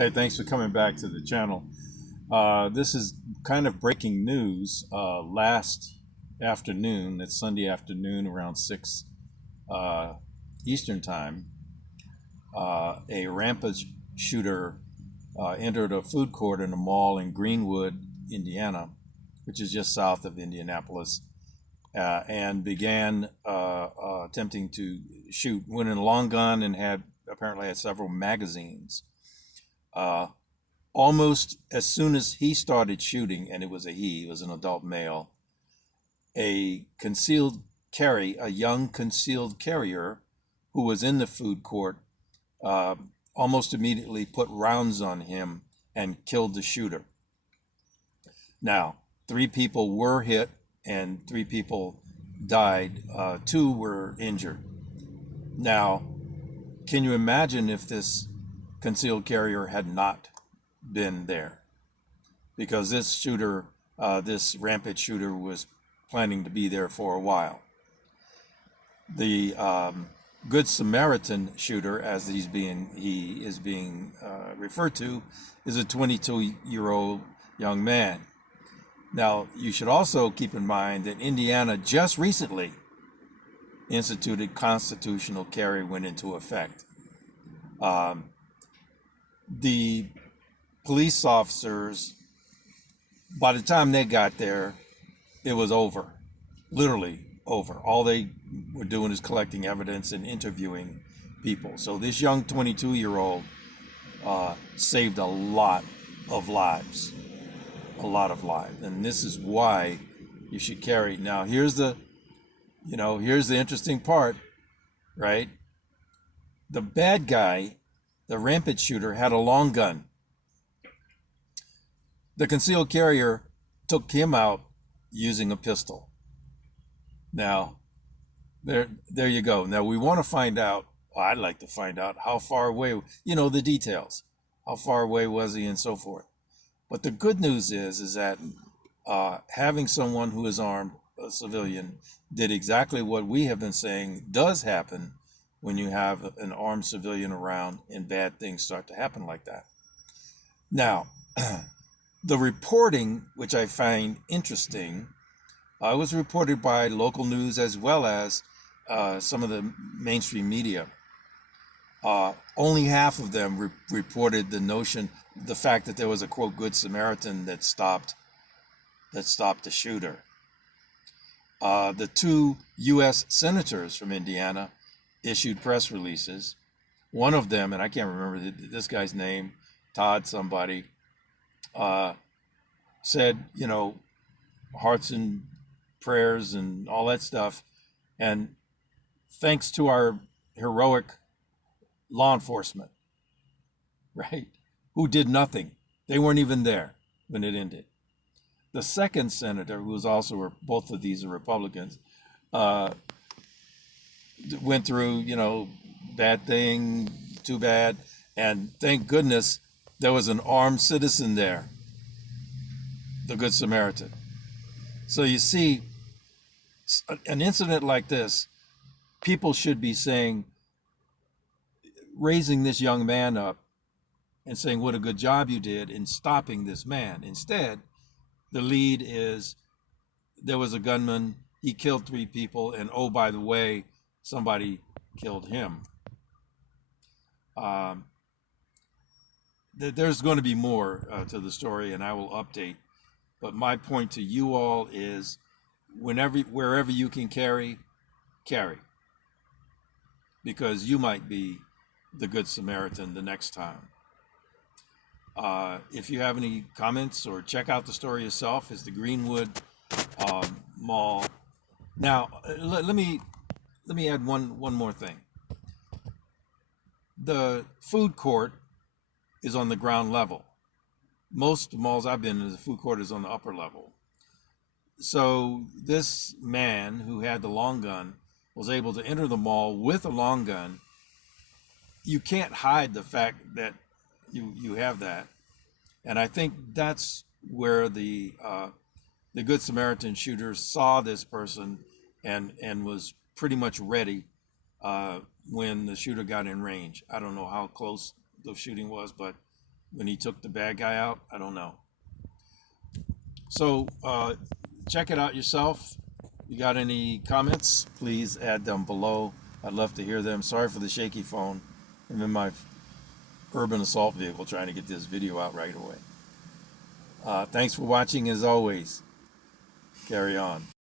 Hey, thanks for coming back to the channel. This is kind of breaking news. Last afternoon, it's Sunday afternoon around 6 Eastern Time, a Rampage Shooter entered a food court in a mall in Greenwood, Indiana, which is just south of Indianapolis, and began attempting to shoot. Went in a long gun and apparently had several magazines. Uh, Almost as soon as he started shooting, and it was he was an adult male, a young concealed carrier who was in the food court, uh, almost immediately put rounds on him and killed the shooter. Now, 3 people were hit and 3 people died. 2 were injured. Now, can you imagine if this concealed carrier had not been there? Because this rampage shooter was planning to be there for a while. The Good Samaritan shooter, as he is being referred to, is a 22-year-old young man. Now, you should also keep in mind that Indiana just recently instituted constitutional carry went into effect. The police officers, by the time they got there, it was over, literally over. All they were doing is collecting evidence and interviewing people. So this young 22-year-old saved a lot of lives, and this is why you should carry. Now, here's the interesting part, right? The bad guy, the rampage shooter, had a long gun. The concealed carrier took him out using a pistol. Now, there you go. Now we want to find out, well, I'd like to find out how far away, the details. How far away was he and so forth. But the good news is that having someone who is armed, a civilian, did exactly what we have been saying does happen when you have an armed civilian around and bad things start to happen like that. Now, the reporting, which I find interesting, was reported by local news as well as some of the mainstream media. Only half of them reported the fact that there was a, quote, Good Samaritan that stopped the shooter. The 2 U.S. senators from Indiana issued press releases. One of them, and I can't remember this guy's name, Todd somebody, said, hearts and prayers and all that stuff. And thanks to our heroic law enforcement, right, who did nothing. They weren't even there when it ended. The second senator, who was also, both of these are Republicans, went through, bad thing, too bad. And thank goodness there was an armed citizen there, the Good Samaritan. So you see, an incident like this, people should be raising this young man up and saying, what a good job you did in stopping this man. Instead, the lead is, there was a gunman, he killed 3 people, and oh, by the way, somebody killed him. There's going to be more to the story, and I will update. But my point to you all is, wherever you can carry, because you might be the Good Samaritan the next time. If you have any comments or check out the story yourself, it's the Greenwood Mall. Now, let me add one more thing. The food court is on the ground level. Most malls I've been in, the food court is on the upper level. So this man who had the long gun was able to enter the mall with a long gun. You can't hide the fact that you have that. And I think that's where the Good Samaritan shooter saw this person and was pretty much ready when the shooter got in range. I don't know how close the shooting was, but when he took the bad guy out. I don't know. So check it out yourself. You got any comments? Please add them below. I'd love to hear them. Sorry for the shaky phone. I'm in my urban assault vehicle trying to get this video out right away. Thanks for watching as always. Carry on.